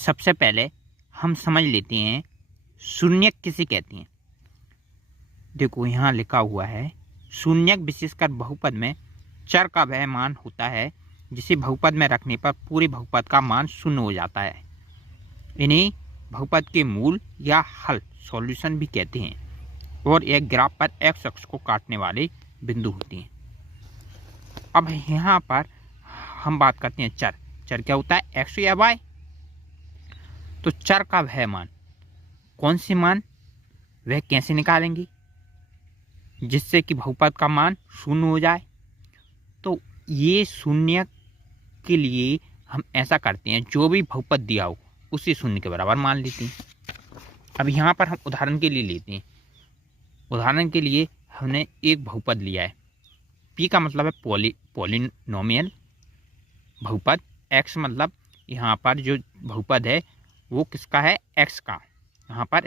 सबसे पहले हम समझ लेते हैं शून्यक किसे कहते हैं। देखो यहाँ लिखा हुआ है, शून्यक विशेषकर बहुपद में चर का वह मान होता है जिसे बहुपद में रखने पर पूरे बहुपद का मान शून्य हो जाता है। इन्हें बहुपद के मूल या हल सॉल्यूशन भी कहते हैं और एक ग्राफ पर एक्स अक्ष को काटने वाले बिंदु होते हैं। अब यहाँ पर हम बात करते हैं चर। चर क्या होता है? एक्स या वाई। तो चर का वह मान, कौन से मान, वह कैसे निकालेंगे जिससे कि बहुपद का मान शून्य हो जाए? तो ये शून्य के लिए हम ऐसा करते हैं, जो भी बहुपद दिया हो उसे शून्य के बराबर मान लेते हैं। अब यहाँ पर हम उदाहरण के लिए लेते हैं। उदाहरण के लिए हमने एक बहुपद लिया है, पी का मतलब है पॉलिनोमियल बहुपद, एक्स मतलब यहाँ पर जो बहुपद है वो किसका है? एक्स का। यहाँ पर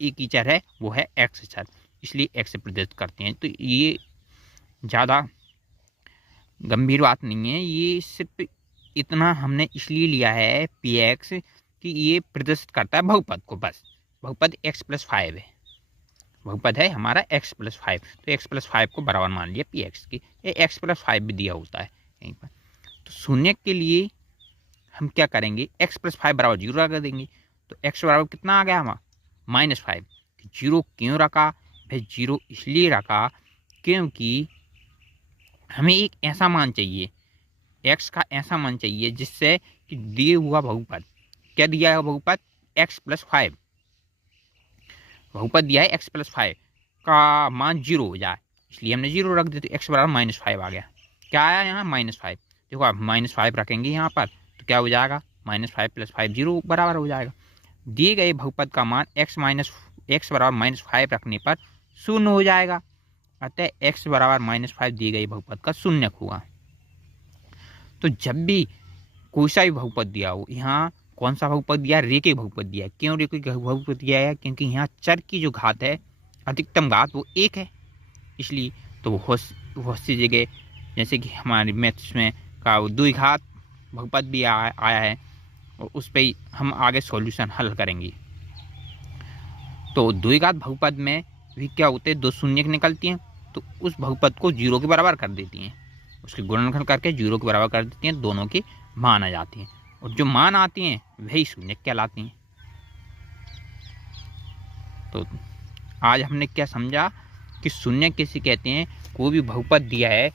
एक ही चर है, वो है एक्स चर, इसलिए एक्स से प्रदर्शित करते हैं। तो ये ज़्यादा गंभीर बात नहीं है, ये सिर्फ इतना हमने इसलिए लिया है पी एक्स कि ये प्रदर्शित करता है बहुपद को, बस। बहुपद x+5 है, बहुपद है हमारा x+5, तो x+5 को बराबर मान लिया पी एक्स की। ये x+5 भी दिया होता है यहीं पर। तो शून्य के लिए हम क्या करेंगे? x+5 बराबर 0 रख देंगे। तो x बराबर कितना आ गया हमारा? -5। 0 क्यों रखा? भाई 0 इसलिए रखा क्योंकि हमें एक ऐसा मान चाहिए, x का ऐसा मान चाहिए जिससे कि दिए हुआ बहुपद, क्या दिया है बहुपद? x+5, बहुपद दिया है x+5 का मान 0 हो जाए, इसलिए हमने 0 रख दिया। तो x बराबर -5 आ गया। क्या आया यहाँ? -5। देखो आप -5 रखेंगे यहाँ पर तो क्या हो जाएगा? -5 + 5 0 बराबर हो जाएगा। दिए गए बहुपद का मान x बराबर -5 रखने पर शून्य हो जाएगा, अतः x बराबर -5 दिए गए बहुपद का शून्य हुआ। तो जब भी कोई सा भी बहुपद दिया हो, यहाँ कौन सा बहुपद दिया? रेखीय बहुपद दिया है। क्यों रेखीय बहुपद दिया है? क्योंकि यहाँ चर की जो घात है, अधिकतम घात, वो 1 है, इसलिए। तो बहुत सी जगह जैसे कि हमारे मैथ्स में का वो द्विघात बहुपद भी आया है, और उस पर हम आगे सॉल्यूशन हल करेंगे। तो द्विघात बहुपद में भी क्या होते हैं? 2 शून्य निकलती हैं, तो उस बहुपद को 0 के बराबर कर देती हैं, उसके गुणनखंड करके 0 के बराबर कर देती हैं, दोनों के मान आ जाती हैं, और जो मान आती हैं वही शून्य कहलाती हैं। तो आज हमने क्या समझा कि शून्य किसे कहते हैं? कोई भी बहुपद दिया है